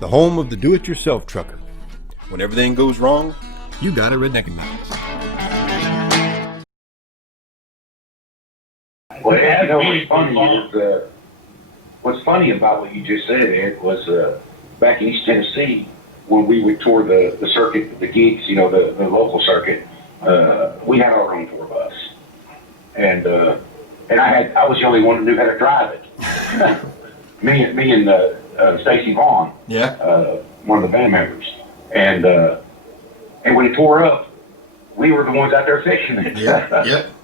the home of the do-it-yourself trucker. When everything goes wrong, you got a Redneckanize. Well, you know, what's funny about what you just said, Ed, was back in East Tennessee, when we would tour the circuit, the gigs, you know, the local circuit, we had our own tour bus. And I was the only one who knew how to drive it. me and Stacy Vaughn, one of the band members. And when it tore up, we were the ones out there fixing it.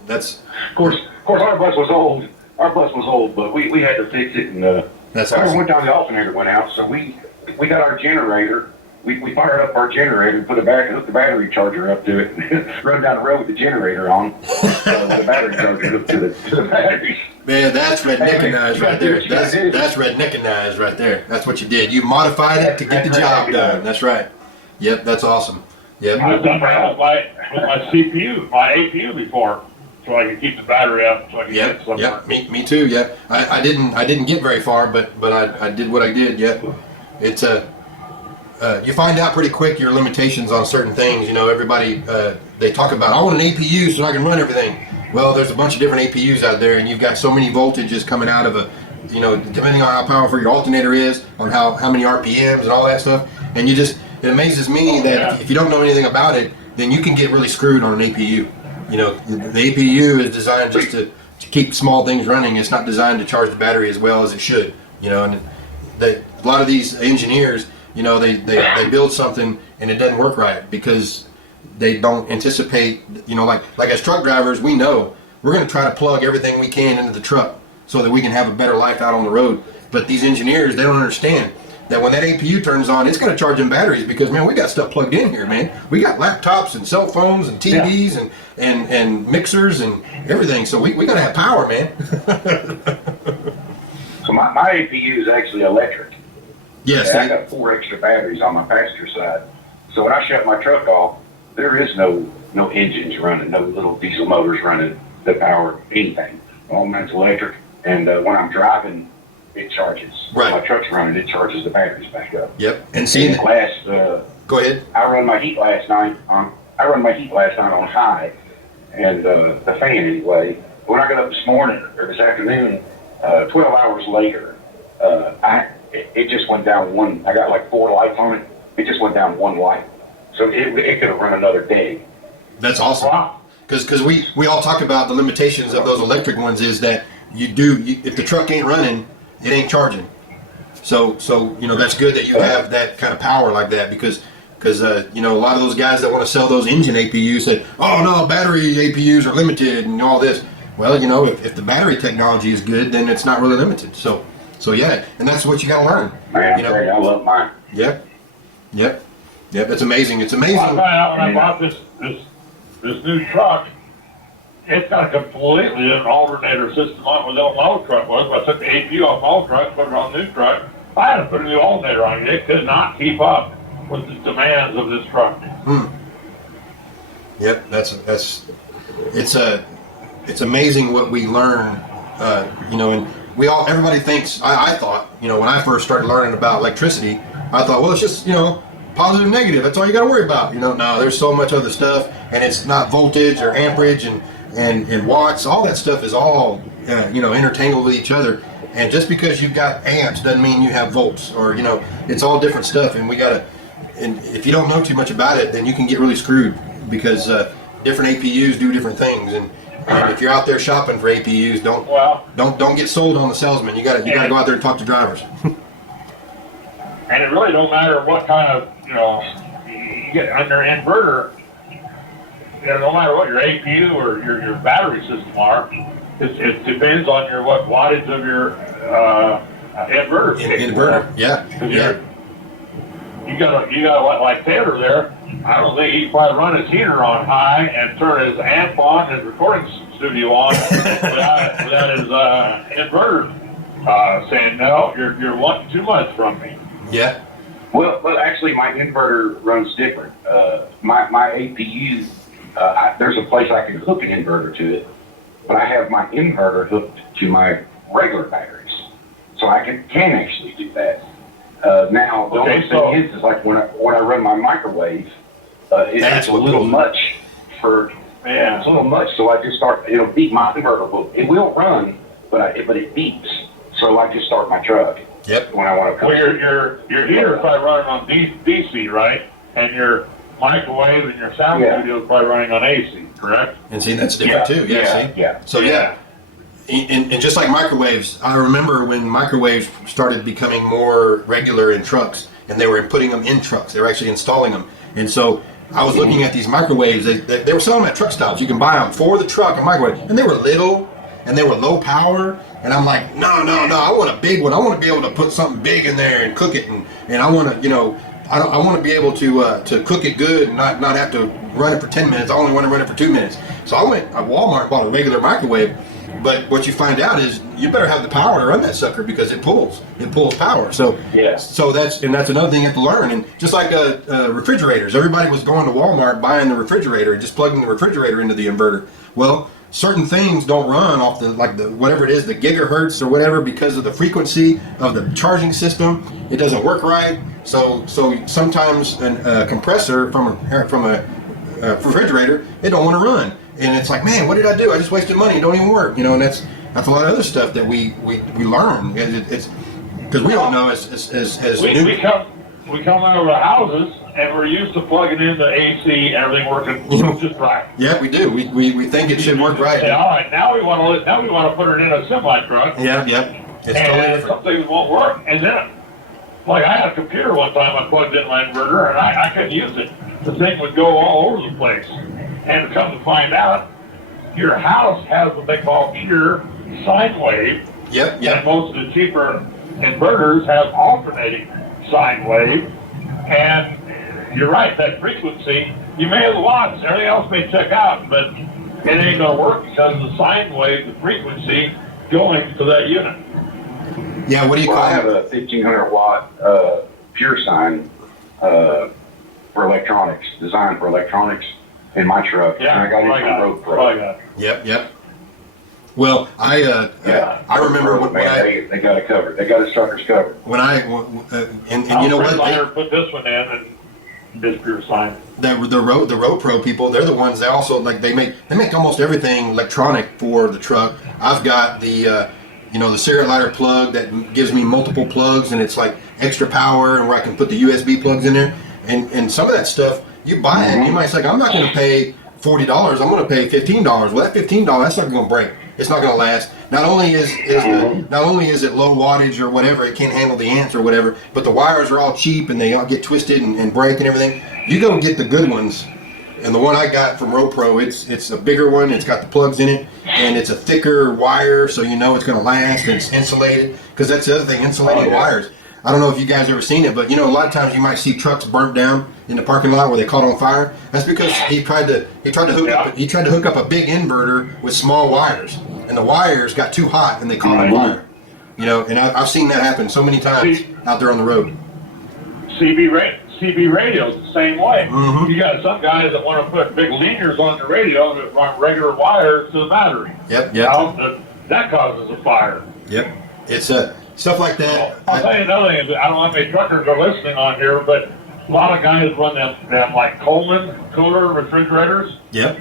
That's of course our bus was old. Our bus was old, but we had to fix it. And that's awesome. One time the alternator went out, so we got our generator. We fired up our generator, hooked the battery charger up to it, and run down the road with the generator on. The battery charger hooked to the battery. Man, that's Redneckanize right there. That's Redneckanize right there. That's what you did. You modified it to get the job done. That's right. Yep, that's awesome. Yep. I've done that with my CPU, my APU before, so I could keep the battery up, so I could get somewhere. Yeah, me too. Yeah, I didn't get very far, but I did what I did. Yeah, it's you find out pretty quick your limitations on certain things. You know, everybody they talk about, I want an APU so I can run everything. Well, there's a bunch of different APUs out there, and you've got so many voltages coming out of you know, depending on how powerful your alternator is, on how many RPMs and all that stuff. And it amazes me that if you don't know anything about it, then you can get really screwed on an APU. You know, the APU is designed just to keep small things running. It's not designed to charge the battery as well as it should. You know, and a lot of these engineers, you know, they build something and it doesn't work right because they don't anticipate, you know, like as truck drivers, we know we're going to try to plug everything we can into the truck so that we can have a better life out on the road. But these engineers, they don't understand that when that APU turns on, it's going to charge them batteries because, man, we got stuff plugged in here, man. We got laptops and cell phones and TVs and mixers and everything. So we got to have power, man. So my APU is actually electric. Yes. I got 4 extra batteries on my passenger side. So when I shut my truck off, there is no engines running, no little diesel motors running that power anything. All mine's electric. And when I'm driving, it charges. Right. When my truck's running, it charges the batteries back up. Yep. And see, go ahead. I run my heat last night on high, and the fan anyway. When I got up this morning or this afternoon, 12 hours later, it just went down one. I got like 4 lights on it. It just went down 1 light, so it could have run another day. That's awesome. Wow. Because we all talk about the limitations of those electric ones is that if the truck ain't running, it ain't charging. So you know, that's good that you have that kind of power like that because you know, a lot of those guys that want to sell those engine APUs said, oh no, battery APUs are limited and all this. Well, you know, if the battery technology is good, then it's not really limited. So yeah, and that's what you got to learn. Man, you know? I love mine. Yep. It's amazing. It's amazing. I found out when I bought this new truck, it's got a completely different alternator system on with my old truck was. But I took the APU off my old truck, put it on the new truck. I had to put a new alternator on it. It could not keep up with the demands of this truck. Yep, it's amazing what we learn. You know, and everybody thinks. I thought, you know, when I first started learning about electricity, I thought, well, it's just, you know, positive, negative. That's all you got to worry about. You know, no, there's so much other stuff, and it's not voltage or amperage and watts. All that stuff is all you know, intertangled with each other. And just because you've got amps doesn't mean you have volts, or, you know, it's all different stuff. And and if you don't know too much about it, then you can get really screwed because different APUs do different things. And if you're out there shopping for APUs, don't get sold on the salesman. You got to go out there and talk to drivers. And it really don't matter what kind of, you know, you get under inverter. You know, no matter what your APU or your battery system are, it depends on what wattage of your inverter. Inverter, yeah. You got like Taylor there. I don't think he'd probably run his heater on high and turn his amp on, his recording studio on without his inverter saying, no, you're wanting too much from me. Yeah. Well, actually, my inverter runs different. My APU, there's a place I can hook an inverter to it, but I have my inverter hooked to my regular batteries, so I can actually do that. Now, the Okay, only so- thing is like when I run my microwave, it's That's a what little pulls it. much for, Yeah. it's a little much, so I just start, it'll beat my inverter. Well, it will run, but it beeps. So I just start my truck Yep. when I want to cook. Well, your heater is probably running on DC, right? And your microwave and your sound Yeah. studio is probably running on AC, correct? And see, that's different too. Yeah. See. yeah. So yeah. And just like microwaves, I remember when microwaves started becoming more regular in trucks, and they were putting them in trucks. They were actually installing them. And so I was looking at these microwaves. They were selling them at truck stops. You can buy them for the truck, a microwave, and they were little and they were low power. And I'm like, no, I want a big one. I want to be able to put something big in there and cook it, and I want to, I want to be able to cook it good and not have to run it for 10 minutes. I only want to run it for 2 minutes. So I went at Walmart and bought a regular microwave. But what you find out is you better have the power to run that sucker because it pulls power. So Yeah. so that's another thing you have to learn. And just like refrigerators, everybody was going to Walmart buying the refrigerator and just plugging the refrigerator into the inverter. Well, certain things don't run off the whatever it is, the gigahertz or whatever, because of the frequency of the charging system. It doesn't work right. So sometimes a compressor from a refrigerator, it don't want to run. And it's like, man, what did I do? I just wasted money. It don't even work, And that's a lot of other stuff that we learn. It's because we don't know as We come out of our houses and we're used to plugging in the AC, everything working just right. Yeah, we do. We think it should work right. Say, all right, now we want to put it in a semi truck. Yeah. It's totally And different. some things won't work. And then, like I had a computer one time, I plugged in my inverter and I couldn't use it. The thing would go all over the place. And come to find out, your house has what they call pure sine wave. Yep. And most of the cheaper inverters have alternating sine wave. And you're right, that frequency, you may have the watts, everything else may check out, but it ain't gonna work because of the sine wave, the frequency going to that unit. Yeah. What do you Well, call I have it? a 1500 watt pure sine for electronics, designed for electronics in my truck. Yeah, And I got it from Road Pro. Yep. Well, I remember when Man, they got it covered. They got the Ttuckers covered. and you know what? I put this one in and this pure sine. The Road Pro people, they're the ones. They also they make almost everything electronic for the truck. I've got the the serial lighter plug that gives me multiple plugs, and it's like extra power, and where I can put the USB plugs in there. And some of that stuff you buy it, you might say, I'm not going to pay $40. I'm going to pay $15. Well, that $15, that's not going to break. It's not going to last. Not only is it low wattage or whatever, it can't handle the amps or whatever, but the wires are all cheap and they all get twisted and break and everything. You go get the good ones. And the one I got from Road Pro, it's a bigger one. It's got the plugs in it, and it's a thicker wire, so you know it's going to last, and it's insulated. Because that's the other thing, insulated wires. I don't know if you guys ever seen it, but a lot of times you might see trucks burnt down in the parking lot where they caught on fire. That's because he tried to hook up a big inverter with small wires, and the wires got too hot and they caught on fire. And I've seen that happen so many times out there on the road. CB radio's the same way. Mhm. You got some guys that want to put big linears on the radio that run regular wires to the battery. Yep. That causes a fire. Yep. It's stuff like that. I'll tell you another thing. I don't know how many truckers are listening on here, but a lot of guys run them like Coleman cooler refrigerators. Yep.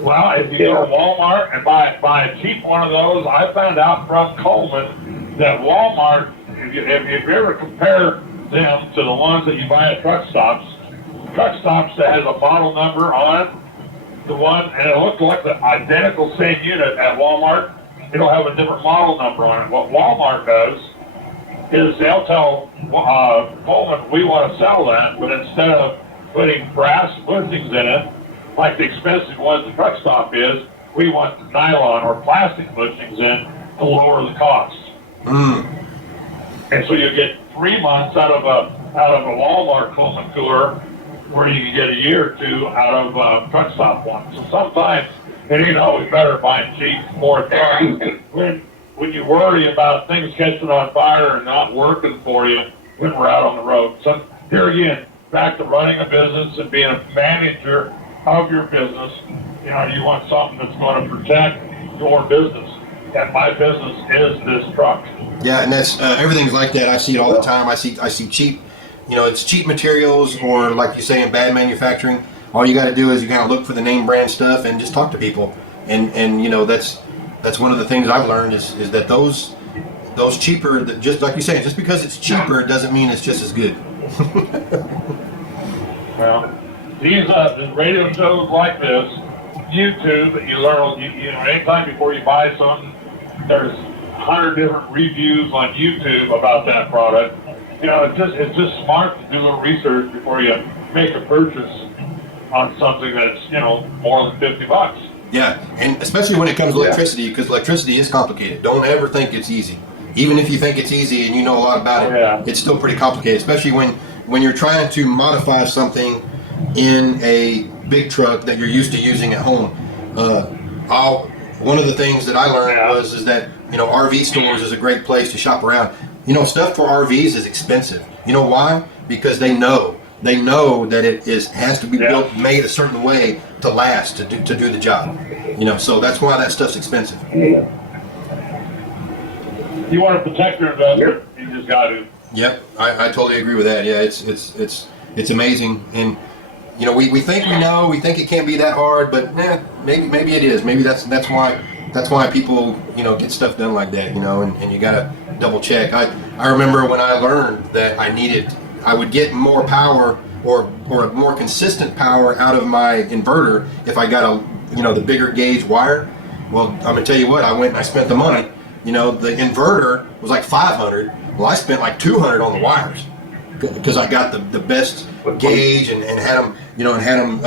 Well, if you go to Walmart and buy a cheap one of those, I found out from Coleman that Walmart, if you ever compare them to the ones that you buy at truck stops that has a model number on it, the one, and it looks like the identical same unit at Walmart, it'll have a different model number on it. What Walmart does is they'll tell Coleman, we want to sell that, but instead of putting brass bushings in it, like the expensive ones the truck stop is, we want nylon or plastic bushings in to lower the cost. And so you get 3 months out of a Walmart Coleman cooler, where you can get a year or two out of truck stop ones. So sometimes it ain't always better buying cheap, more thorough. When you worry about things catching on fire and not working for you when we're out on the road. So here again, back to running a business and being a manager of your business. You want something that's going to protect your business. And my business is this truck. Yeah, and that's everything's like that. I see it all the time. I see cheap, it's cheap materials, or like you say, in bad manufacturing. All you got to do is you kind of look for the name brand stuff and just talk to people. And that's one of the things I've learned is that those cheaper, just like you say, just because it's cheaper doesn't mean it's just as good. Well, these radio shows like this, YouTube, you learn, anytime before you buy something, there's 100 different reviews on YouTube about that product. It's just smart to do a little research before you make a purchase on something that's, more than $50. Yeah, and especially when it comes to electricity, because electricity is complicated. Don't ever think it's easy. Even if you think it's easy and you know a lot about it, it's still pretty complicated, especially when you're trying to modify something in a big truck that you're used to using at home. One of the things that I learned is that RV stores is a great place to shop around. Stuff for RVs is expensive. You know why? Because they know that it has to be built, made a certain way to last, to do the job. So that's why that stuff's expensive. You want to protect your investment, you just got to. Yep, I totally agree with that. Yeah, it's amazing, and we think we know, we think it can't be that hard, but maybe it is. Maybe that's why people get stuff done like that. And you gotta double check. I remember when I learned that I would get more power or more consistent power out of my inverter if I got the bigger gauge wire. Well, I'm gonna tell you what, I went and I spent the money. The inverter was like $500. Well, I spent like $200 on the wires because I got the best gauge and had them,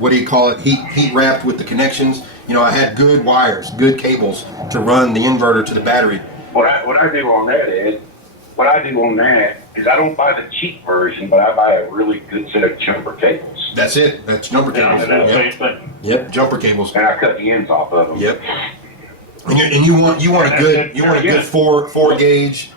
what do you call it? Heat wrapped with the connections. I had good wires, good cables to run the inverter to the battery. What I do on that is I don't buy the cheap version, but I buy a really good set of jumper cables. That's it. That's jumper cables. Yep, jumper cables. And I cut the ends off of them. Yep. And you want a good four gauge.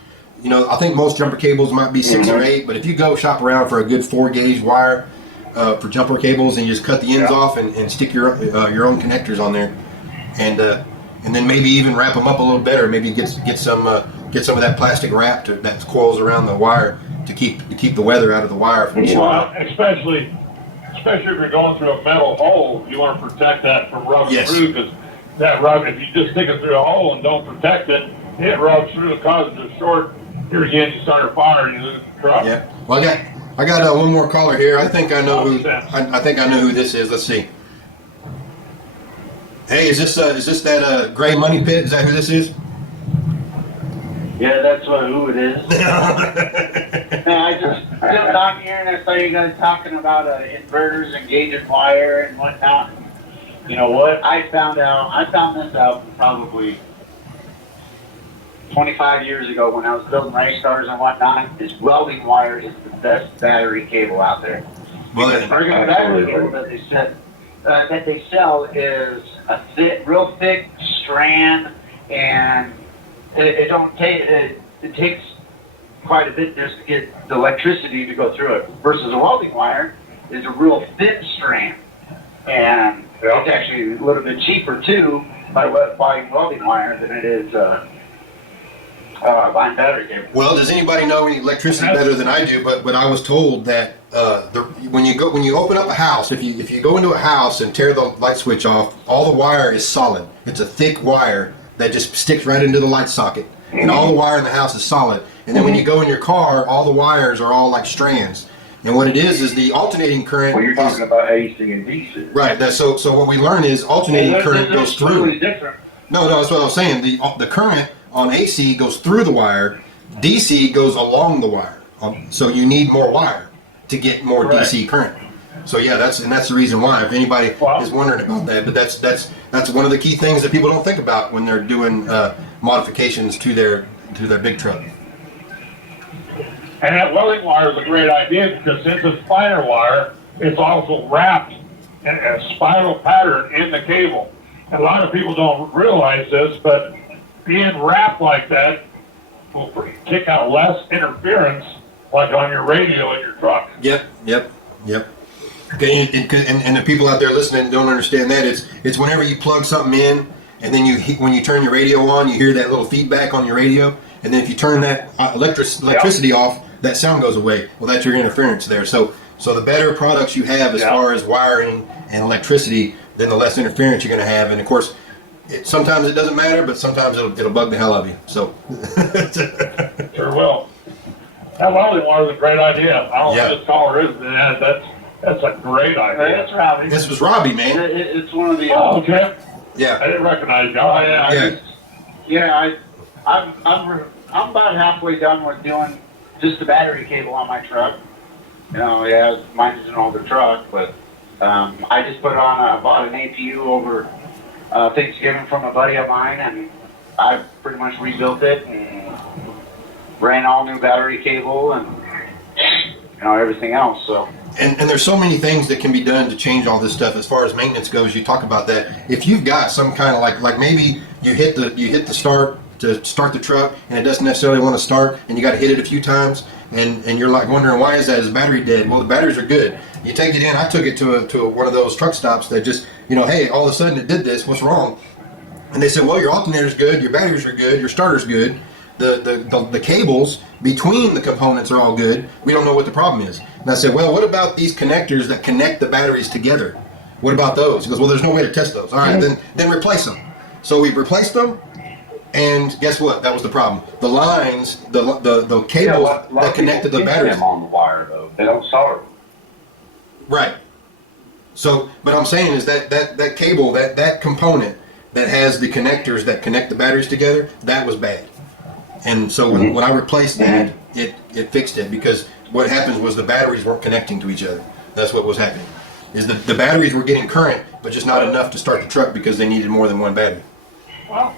I think most jumper cables might be 6 or 8, but if you go shop around for a good 4 gauge wire for jumper cables, and you just cut the ends off and stick your own connectors on there, and then maybe even wrap them up a little better. Maybe get some of that plastic wrap that coils around the wire to keep the weather out of the wire from showing up. Especially if you're going through a metal hole, you want to protect that from rubbing through, because that rub, if you just stick it through a hole and don't protect it, it rubs through, it causes a short. Here again, you start a fire, you lose the truck. Yeah. Well, I got one more caller here. I think I know who. I think I know who this is. Let's see. Hey, is this that gray money pit? Is that who this is? Yeah, that's who it is. I just jumped on here and I saw you guys talking about inverters and gated wire and whatnot. You know what? I found this out probably 25 years ago when I was building race cars and whatnot. This welding wire is the best battery cable out there. Well, the regular battery cable that they sell is a real thick strand, and it takes quite a bit just to get the electricity to go through it. Versus a welding wire is a real thin strand, and it's actually a little bit cheaper too by buying welding wire than it is buying battery cable. Well, does anybody know any electricity better than I do? But I was told that when you open up a house, if you go into a house and tear the light switch off, all the wire is solid. It's a thick wire that just sticks right into the light socket, and all the wire in the house is solid. And then when you go in your car, all the wires are all like strands. And what it is the alternating current. Well, you're talking about AC and DC. Right. So what we learn is alternating current goes through. Totally different. No, that's what I was saying. The current on AC goes through the wire. DC goes along the wire. So you need more wire to get more DC current. So yeah, that's the reason why. If anybody is wondering about that, but that's one of the key things that people don't think about when they're doing modifications to their big truck. And that welding wire is a great idea because since it's finer wire, it's also wrapped in a spiral pattern in the cable. And a lot of people don't realize this, but being wrapped like that will kick out less interference, like on your radio in your truck. Yep. Okay, and the people out there listening don't understand that. It's whenever you plug something in, and then when you turn your radio on, you hear that little feedback on your radio, and then if you turn that electricity off, that sound goes away. Well, that's your interference there. So the better products you have as far as wiring and electricity, then the less interference you're going to have. And of course, sometimes it doesn't matter, but sometimes it'll bug the hell out of you. So Sure will. That welding wire is a great idea. I don't know what this caller is, man. That's a great idea. That's Robbie. this was Robbie, man. It's one of the. Oh, okay. Yeah. I didn't recognize you. Oh, yeah. I'm about halfway done with doing just the battery cable on my truck. You know, yeah, mine's an older truck, but I just bought an APU over Thanksgiving from a buddy of mine, and I pretty much rebuilt it and ran all new battery cable and everything else. So. And there's so many things that can be done to change all this stuff as far as maintenance goes. You talk about that. If you've got some kind of like maybe you hit the start to start the truck and it doesn't necessarily want to start, and you got to hit it a few times, and you're like wondering why is the battery dead? Well, the batteries are good. You take it in. I took it to one of those truck stops that just hey, all of a sudden it did this. What's wrong? And they said, well, your alternator's good, your batteries are good, your starter's good. The cables between the components are all good. We don't know what the problem is. And I said, well, what about these connectors that connect the batteries together? What about those? He goes, well, there's no way to test those. All right, then replace them. So we replaced them, and guess what? That was the problem. The lines, the cables that connected the batteries. Them on the wire though. They don't solder them. Right. So, but I'm saying is that cable, that component that has the connectors that connect the batteries together, that was bad. And so when I replaced that, it fixed it, because what happened was the batteries weren't connecting to each other. That's what was happening. Is the batteries were getting current, but just not enough to start the truck because they needed more than one battery. Well,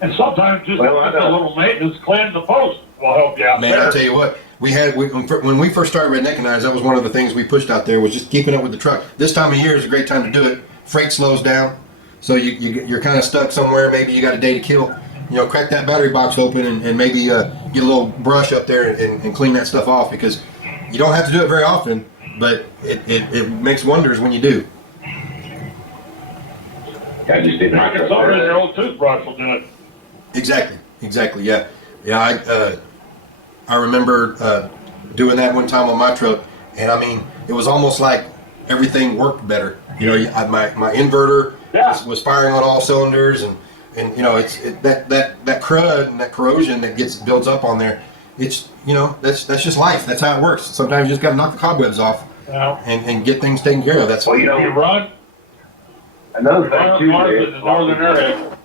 and sometimes just a little maintenance, clean the post will help you out. Man, I'll tell you what, when we first started Redneckanize, that was one of the things we pushed out there, was just keeping up with the truck. This time of year is a great time to do it. Freight slows down, so you're kind of stuck somewhere. Maybe you got a day to kill. Crack that battery box open and maybe get a little brush up there and clean that stuff off, because you don't have to do it very often, but it makes wonders when you do. I just did my truck. Somebody in your old toothbrush will do it. Exactly. Yeah. I remember doing that one time on my truck, and I mean, it was almost like everything worked better. My inverter was firing on all cylinders, and that crud and that corrosion that builds up on there. It's that's just life. That's how it works. Sometimes you just got to knock the cobwebs off and get things taken care of. That's well, you run. Another thing too, in the northern area,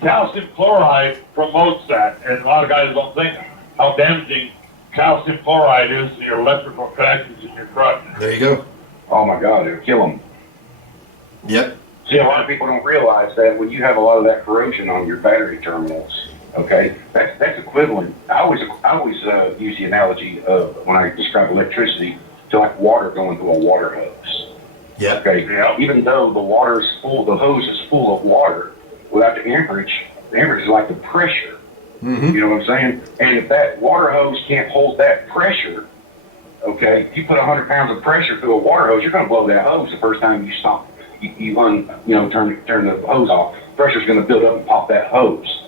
calcium chloride promotes that, and a lot of guys don't think how damaging calcium chloride is to your electrical connections in your truck. There you go. Oh my God, it'll kill them. Yep. See, a lot of people don't realize that when you have a lot of that corrosion on your battery terminals, okay, that's equivalent. I always use the analogy of, when I describe electricity, to like water going through a water hose. Yeah. Okay. Yeah. Even though the water is full, the hose is full of water, without the amperage is like the pressure. Mm-hmm. You know what I'm saying? And if that water hose can't hold that pressure, okay, if you put 100 pounds of pressure through a water hose, you're going to blow that hose the first time you stop. Turn the hose off. Pressure's going to build up and pop that hose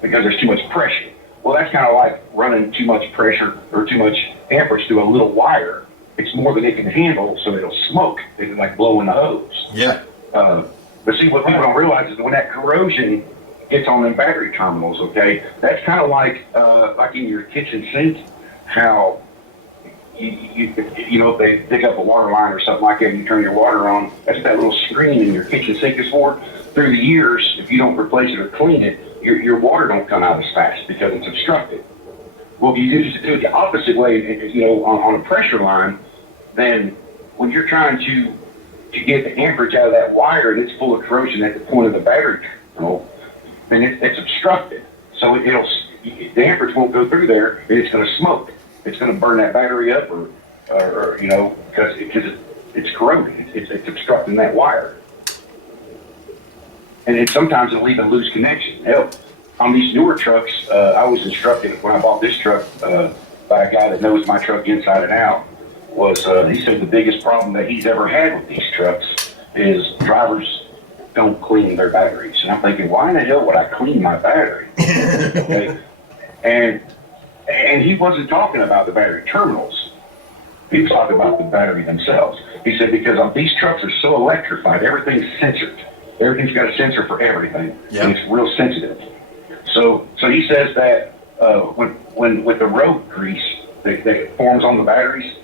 because there's too much pressure. Well, that's kind of like running too much pressure or too much amperage through a little wire. It's more than it can handle, so it'll smoke. It's like blowing the hose. Yeah. But see, what people don't realize is when that corrosion gets on them battery terminals, okay, that's kind of like in your kitchen sink, how if they pick up a water line or something like that and you turn your water on, that's what that little screen in your kitchen sink is for. Through the years, if you don't replace it or clean it, your water don't come out as fast because it's obstructed. Well, if you do it the opposite way, on a pressure line, then when you're trying to get the amperage out of that wire and it's full of corrosion at the point of the battery terminal, then it's obstructed. So the amperage won't go through there, and it's going to smoke. It's going to burn that battery up, because it's corroding. It's obstructing that wire. And sometimes it'll even lose connection. Hell, on these newer trucks, I was instructed when I bought this truck by a guy that knows my truck inside and out. He said the biggest problem that he's ever had with these trucks is drivers don't clean their batteries. And I'm thinking, why in the hell would I clean my battery? Okay. And he wasn't talking about the battery terminals. He was talking about the battery themselves. He said, because these trucks are so electrified, everything's censored. Everything's got a sensor for everything. Yeah. And it's real sensitive. So he says that when with the road grease that forms on the batteries,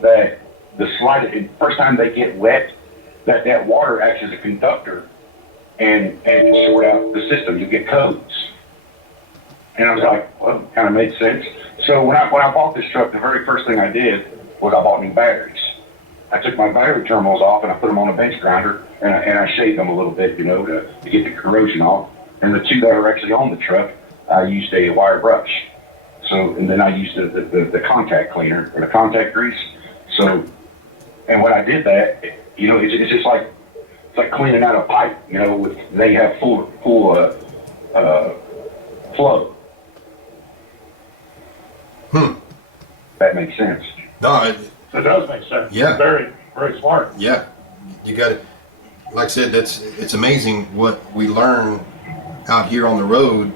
that first time they get wet, that water acts as a conductor and sort out the system. You get codes. And I was like, well, kind of made sense. So when I bought this truck, the very first thing I did was I bought new batteries. I took my battery terminals off and I put them on a bench grinder and I shaved them a little bit, you know, to get the corrosion off. And the two that are actually on the truck, I used a wire brush. So, and then I used the contact cleaner or the contact grease. So, and when I did that, you know, it's just like, it's like cleaning out a pipe, you know, they have full flow. That makes sense. No, It does make sense. Yeah. Very, very smart. yeah, you got it. Like I said, it's amazing what we learn out here on the road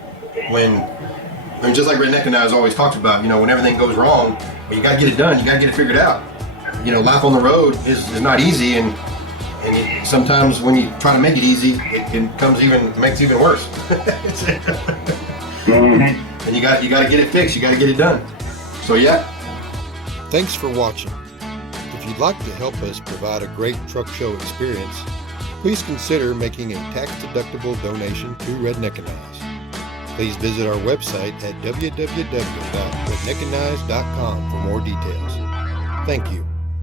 when, I mean, just like Redneckanize always talks about, you know, when everything goes wrong, well, you got to get it done. You got to get it figured out. You know, life on the road is not easy, and sometimes when you try to make it easy, it makes it even worse. And you got to get it fixed. You got to get it done. So yeah. Thanks for watching. If you'd like to help us provide a great truck show experience, please consider making a tax-deductible donation to Redneckanize. Please visit our website at www.redneckanize.com for more details. Thank you.